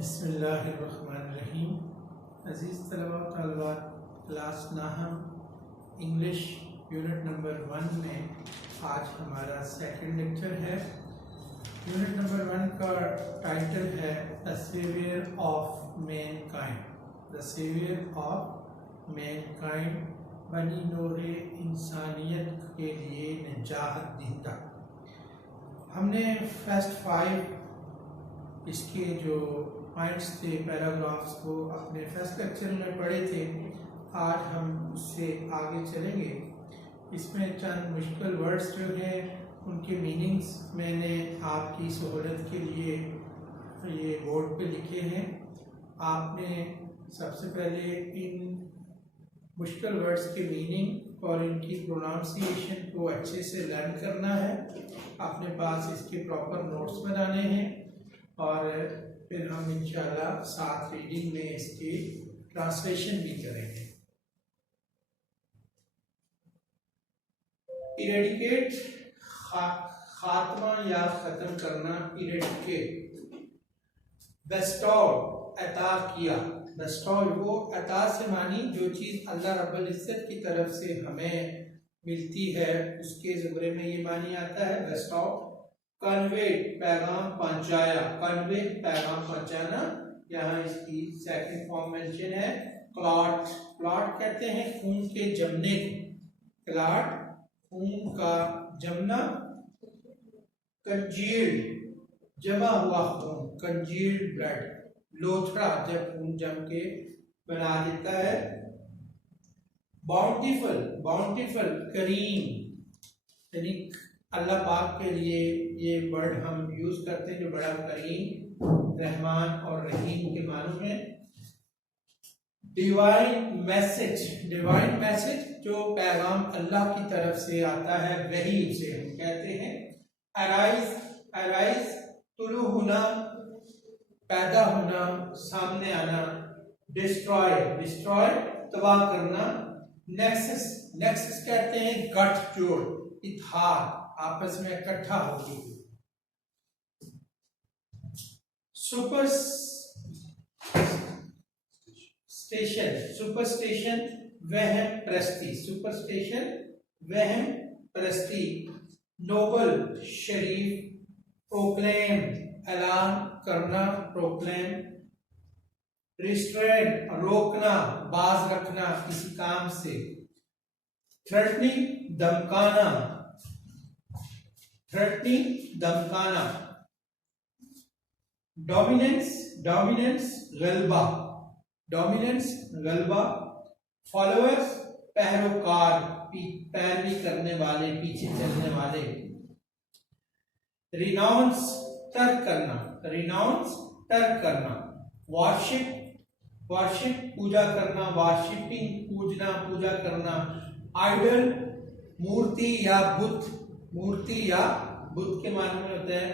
बिस्मिल्लाहिर्रहमानिर्रहीम। अज़ीज़ तलबा तलबात, क्लास नाहम इंग्लिश यूनिट नंबर 1 में आज हमारा सेकंड लेक्चर है। यूनिट नंबर 1 का टाइटल है the saviour of mankind. The saviour of mankind, बनी नूरे इंसानियत के लिए निजात दीता। हमने फर्स्ट 5 इसके जो पॉइंट्स थे, पैराग्राफ्स को अपने फर्स्ट लेक्चर में पढ़े थे। आज हम उससे आगे चलेंगे। इसमें चंद मुश्किल वर्ड्स जो हैं उनके मीनिंग्स मैंने आपकी सहूलत के लिए ये बोर्ड पे लिखे हैं। आपने सबसे पहले इन मुश्किल वर्ड्स के मीनिंग और इनकी प्रोनाउंसिएशन को अच्छे से लर्न करना है। अपने पास इसके प्रॉपर नोट्स बनाने हैं और फिर हम इंशाल्लाह साथ रीडिंग में इसकी ट्रांसलेशन भी करेंगे। इरेडिकेट, खात्मा या ख़त्म करना। इरेडिकेट। बेस्टॉ, अता किया। बेस्टॉ वो अता से मानी जो चीज़ अल्लाह रब्बुल इज़्ज़त की तरफ से हमें मिलती है उसके ज़ुमरे में ये मानी आता है बेस्टॉ। कन्वे, पैगाम पहुंचाया। कन्वे, पैगाम पहुंचाना। यहाँ इसकी सेकंड फॉर्म मेंशन है। क्लॉट, क्लॉट कहते हैं खून के जमने को। क्लॉट, खून का जमना। कंजील्ड, जमा हुआ खून। Concealed blood. लोथड़ा, जब खून जम के बना देता है। बाउंटीफुल, बाउंटीफुल करीम, यानी अल्लाह पाक के लिए ये वर्ड हम यूज करते हैं जो बड़ा करीम, रहमान और रहीम के मानों में। डिवाइन मैसेज, डिवाइन मैसेज जो पैगाम अल्लाह की तरफ से आता है वही उसे हम कहते हैं। अराइज, अराइज तुलू होना, पैदा होना, सामने आना। डिस्ट्रॉय, डिस्ट्रॉय तबाह करना। नेक्सस, नेक्सस कहते हैं गठजोड़, इत्तेहाद, आपस में इकट्ठा होगी। सुपर स्टेशन, सुपर स्टेशन वहम प्रस्ती। सुपर स्टेशन वहम प्रस्ती। नोबल, शरीफ। प्रोक्लेम, ऐलान करना। प्रोक्लेम। रिस्ट्रेन, रोकना, बाज रखना किसी काम से। थ्रेटनिंग, धमकाना। थ्रेटनिंग, धमकाना। डोमिनेंस, डोमिनेंस गलबा। डोमिनेंस गलबा। फॉलोअर्स, पैरोकार, पैरवी करने वाले, पीछे चलने वाले। रिनाउंस, तर्क करना। रिनाउंस, तर्क करना। वर्शिप, वर्शिप पूजा करना। वर्शिपिंग, पूजना, पूजा करना। आइडल, मूर्ति या बुत। मूर्ति या बुत के माने में होते हैं।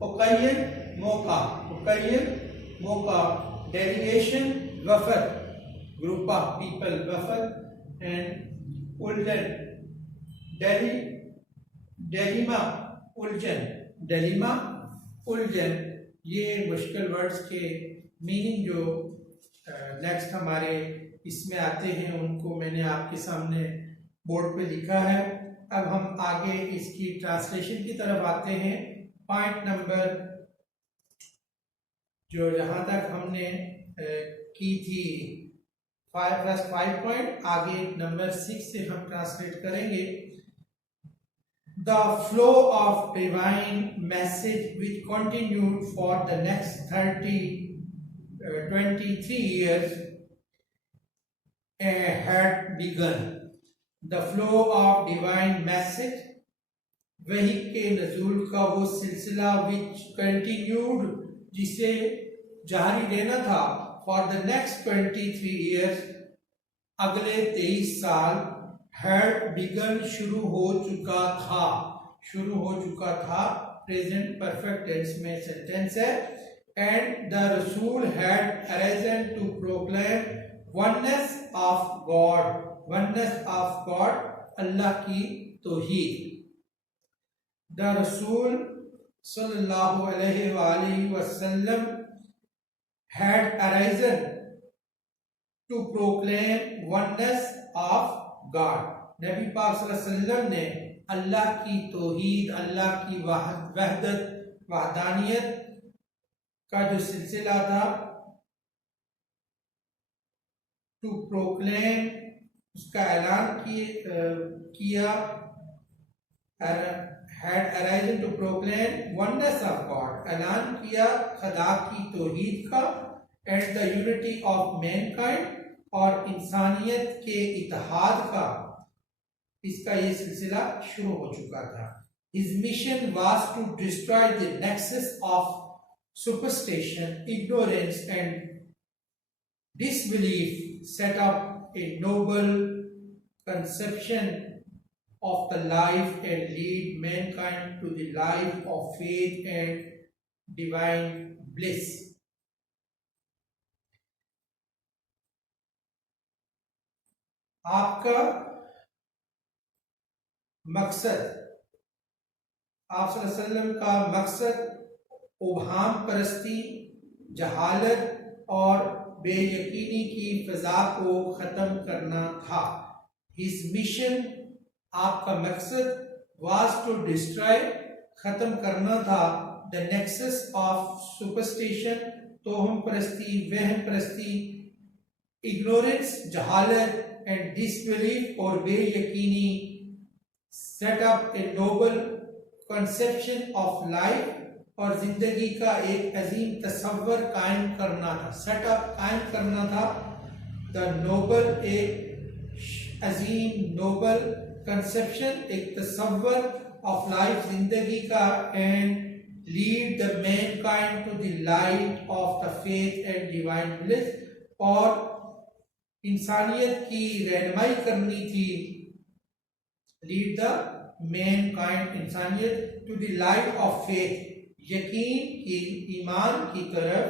मुकय्यद, मौका। मुकय्यद, मौका। डेलीगेशन, वफद, ग्रुप ऑफ पीपल, वफद। एंड उलझन, डेली, डेलिमा, उलझन। डेलिमा, उलझन। ये मुश्किल वर्ड्स के मीनिंग जो नेक्स्ट हमारे इसमें आते हैं उनको मैंने आपके सामने बोर्ड पे लिखा है। अब हम आगे इसकी ट्रांसलेशन की तरफ आते हैं। पॉइंट नंबर जो जहां तक हमने की थी 5+5 पॉइंट, आगे नंबर 6 से हम ट्रांसलेट करेंगे। The flow of divine message which continued for the next 23 years had begun. The flow of divine message, वही के नज़ूल का वो सिलसिला, which continued, जिसे जारी रहना था, for the next 23 years, अगले 23 साल, had begun, शुरू हो चुका था। शुरू हो चुका था, प्रेजेंट परफेक्ट टेंस में सेंटेंस है। And the Rasul had arisen to proclaim oneness of God, oneness of God, अल्लाह की तौहीद। The Rasul सल्लल्लाहु अलैहि वसल्लम had arisen to proclaim oneness of God. नबी पाक सल्लल्लाहु अलैहि वसल्लम ने अल्लाह की तौहीद, अल्लाह की वहदत, वहदानियत का जो सिलसिला था, टू प्रोक्लेम, उसका ऐलान किया, had arisen to proclaim oneness of God, ऐलान किया खुदा की तौहीद का, and the unity of mankind, और इंसानियत के इत्तेहाद का, इसका ये सिलसिला शुरू हो चुका था. His mission was to destroy the nexus of superstition, ignorance and disbelief, set up a noble conception of the life and lead mankind to the life of faith and divine bliss. आपका मकसद, आप सल्लल्लाहु अलैहि वसल्लम का मकसद उबहाम परस्ती, जहालत और बेयकीनी की फिजा को खत्म करना था. His mission, आपका मकसद, was to destroy, खत्म करना था, the nexus of superstition, तोहम परस्ती, वहम परस्ती, ignorance, जहालत, and disbelief और बेयकीनी, set up a noble conception of life, और जिंदगी का एक अजीम तस्वर कायम करना था. सेटअप कायम करना था. द नोबल, एक अजीम नोबल कंसेप्शन, एक तस्वर ऑफ लाइफ, जिंदगी का, and lead the mankind to the light of the faith and divine bliss, और इंसानियत की रहनुमाई करनी थी. लीड द मैनकाइंड, इंसानियत, to the light of faith, यकीन की, ईमान की तरफ,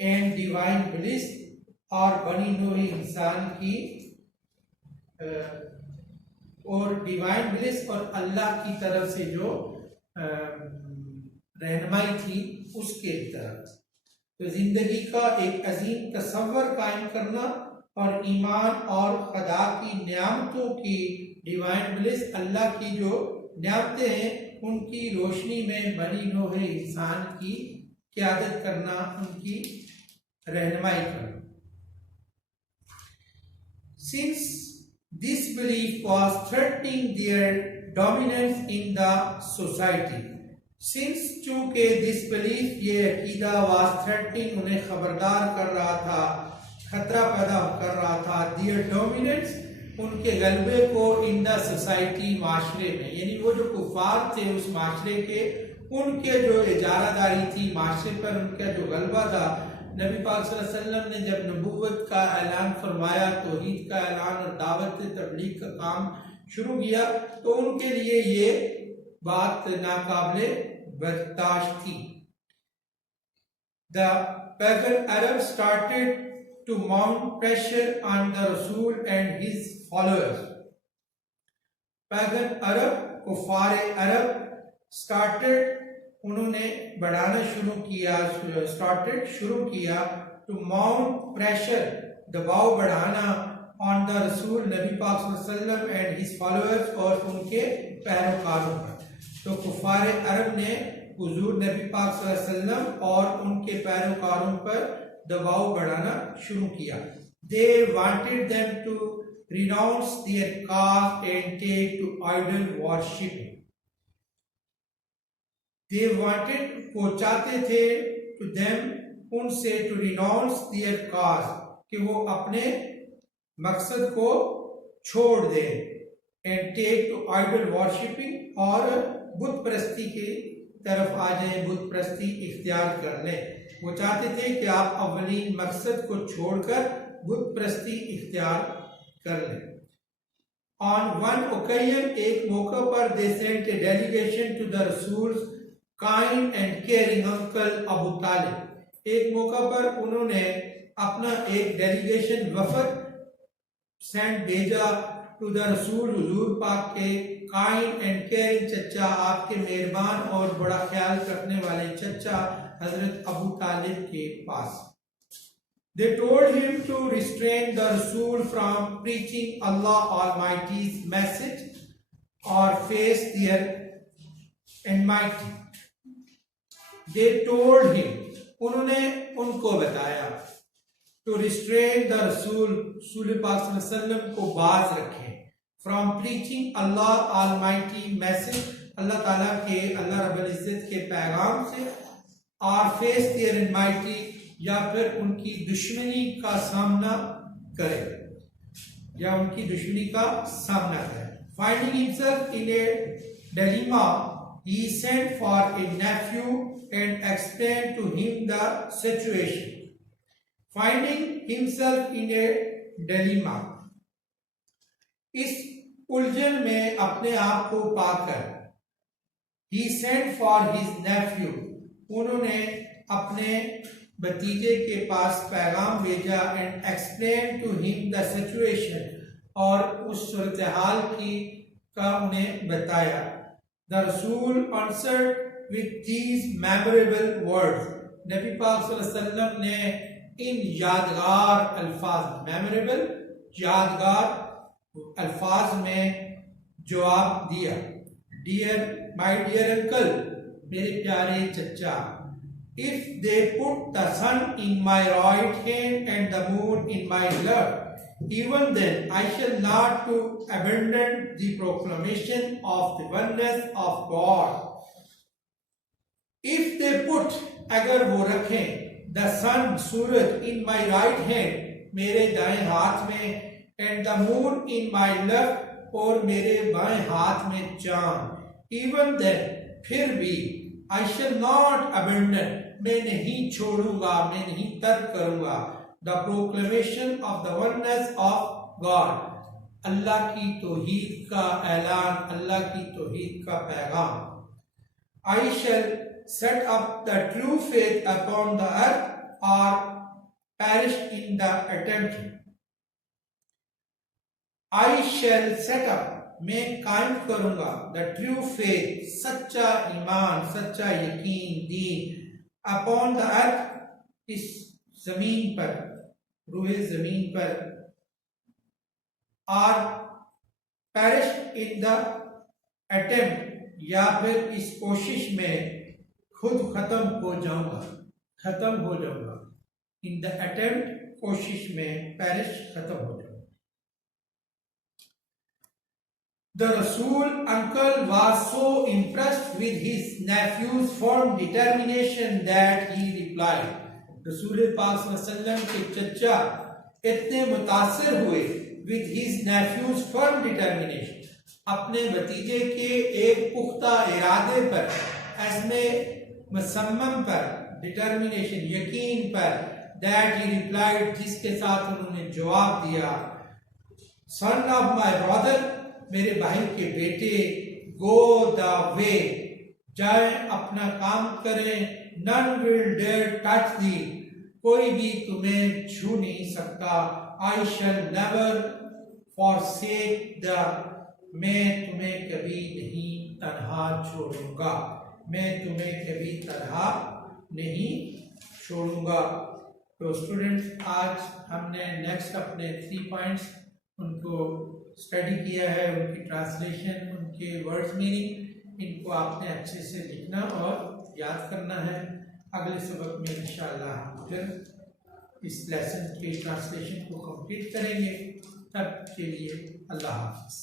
एंड डिवाइन ब्लिस, और बनी नूरी इंसान की, और डिवाइन ब्लिस और अल्लाह की तरफ से जो रहनुमाई थी उसके तरफ. तो जिंदगी का एक अजीम तस्वर कायम करना, और ईमान और खुदा की नियामतों की, डिवाइन ब्लिस, अल्लाह की जो नियामतें हैं उनकी रोशनी में बनी नोहे इंसान की क़यादत करना, उनकी रहनुमाई करना. Since this belief was threatening their dominance in the society, since चूंकि this belief, ये अकीदा, was threatening, उन्हें खबरदार कर रहा था, खतरा पैदा कर रहा था, their dominance, उनके गलबे को, इन द सोसाइटी, माशरे में, यानी वो जो कुफार थे उस माशरे के, उनके जो इजारादारी थी माशरे पर, उनका जो गलबा था. नबी पाक सल्लल्लाहु अलैहि वसल्लम ने जब नबूवत का ऐलान फरमाया, तौहीद का ऐलान और दावत तबलीग का काम शुरू किया, तो उनके लिए ये बात नाकाबिले बर्दाश्त थी. The pagan Arab started to mount pressure on the Rasul and his followers. Pagan Arab, कुफार Arab, started, उन्होंने बढ़ाना शुरू किया, started, शुरू किया, to mount pressure, दबाव बढ़ाना, on the Rasul, नबी पाक सल्लल्लाहु अलैहि वसल्लम and his followers, और उनके पैरोकारों पर. तो कुफार अरब ने हुजूर नबी पाक सल्लल्लाहु अलैहि वसल्लम और उनके पैरोकारों पर दबाव बढ़ाना शुरू किया. They wanted them to renounce their caste and take to idol worship. They wanted, वो चाहते थे, to them, उनसे, to renounce their caste, कि वो अपने मकसद को छोड़ दें, and take to idol worshipping, और बुत परस्ती की तरफ आ जाए, बुत परस्ती इख्तियार कर लें. वो चाहते थे कि आप अवलीन मकसद को छोड़कर बुत परस्ती इख्तियार कर लें. On one occasion, एक मौका पर, they sent a delegation to the Rasul's kind and caring uncle Abu Talib. एक मौका पर उन्होंने अपना एक डेलीगेशन, वफद सेंड, भेजा, टू द रसूल, हुजूर पाक के काइंड एंड केयरिंग चचा, आपके मेहरबान और बड़ा ख्याल रखने वाले चचा हजरत अबू तालिब के पास। They told him to restrain the Rasul from preaching Allah Almighty's message or face their enmity. They told him, उन्होंने उनको बताया, to restrain the Rasul, रसूल पाक सल्लल्लाहु अलैहि वसल्लम को बाज रखें, from preaching Allah Almighty message, अल्लाह ताला के, अल्लाह रब्बुल इज्जत के पैगाम से, और face their enmity, या फिर उनकी दुश्मनी का सामना करे, या उनकी दुश्मनी का सामना करे। Finding himself in a dilemma, he sent for a nephew and explained to him the situation. Finding himself in a dilemma, इस उलझन में अपने आप को पाकर, he sent for his nephew, उन्होंने अपने भतीजे के पास पैगाम भेजा, and explain to him the situation, और उस सूरत हाल की का उन्हें बताया। द रसूल answered with these memorable words, नबी पाक सल्लल्लाहु अलैहि वसल्लम ने इन यादगार अल्फाज, मेमोरेबल यादगार अल्फाज में जवाब दिया। डियर माय डियर अंकल, मेरे प्यारे चचा, if they put the sun in my right hand and the moon in my left, even then I shall not to abandon the proclamation of the oneness of God. If they put, अगर वो रखें, the sun, Suraj, in my right hand, मेरे दाएं हाथ में, and the moon in my left, और मेरे बाएं हाथ में चांद, even then, फिर भी, I shall not abandon, मैं नहीं छोड़ूंगा, मैं नहीं तर्क करूंगा, the proclamation of the oneness of God, अल्लाह की तौहीद का ऐलान, अल्लाह की तौहीद का पैगाम। I shall set up the true faith upon the earth और perish in the attempt. I shall set up, मैं कायम करूंगा, द ट्रू फेथ, सच्चा ईमान, सच्चा यकीन, दीन, अपॉन द अर्थ, इस जमीन पर, रूहे जमीन पर, और पेरिश इन द अटेम्प्ट, या फिर इस कोशिश में खुद खत्म हो जाऊंगा, खत्म हो जाऊंगा, इन द अटेम्प्ट, कोशिश में, पेरिश, खत्म हो जाऊंगा। The Rasul uncle was so impressed with his nephew's firm determination that he replied, रसूल पाक सल्लल्लाहु अलैहि वसल्लम के चचा इतने मुतासिर हुए with his nephew's firm determination, अपने भतीजे के एक पुख्ता इरादे पर, ऐसमे मुसम्मम पर, determination, यकीन पर, that he replied, जिसके साथ उन्होंने जवाब दिया, son of my brother, मेरे भाई के बेटे, गो द वे, जाए अपना काम करें, none will dare touch thee, कोई भी तुम्हें छू नहीं सकता, I shall never forsake the, मैं तुम्हें कभी नहीं तन्हा छोड़ूंगा, मैं तुम्हें कभी तन्हा नहीं छोड़ूंगा। तो स्टूडेंट्स, आज हमने नेक्स्ट अपने 3 पॉइंट्स उनको स्टडी किया है, उनकी ट्रांसलेशन, उनके वर्ड्स मीनिंग, इनको आपने अच्छे से लिखना और याद करना है। अगले सबक में इंशाअल्लाह हम फिर इस लेसन के ट्रांसलेशन को कंप्लीट करेंगे। तब के लिए अल्लाह हाफ़िज़।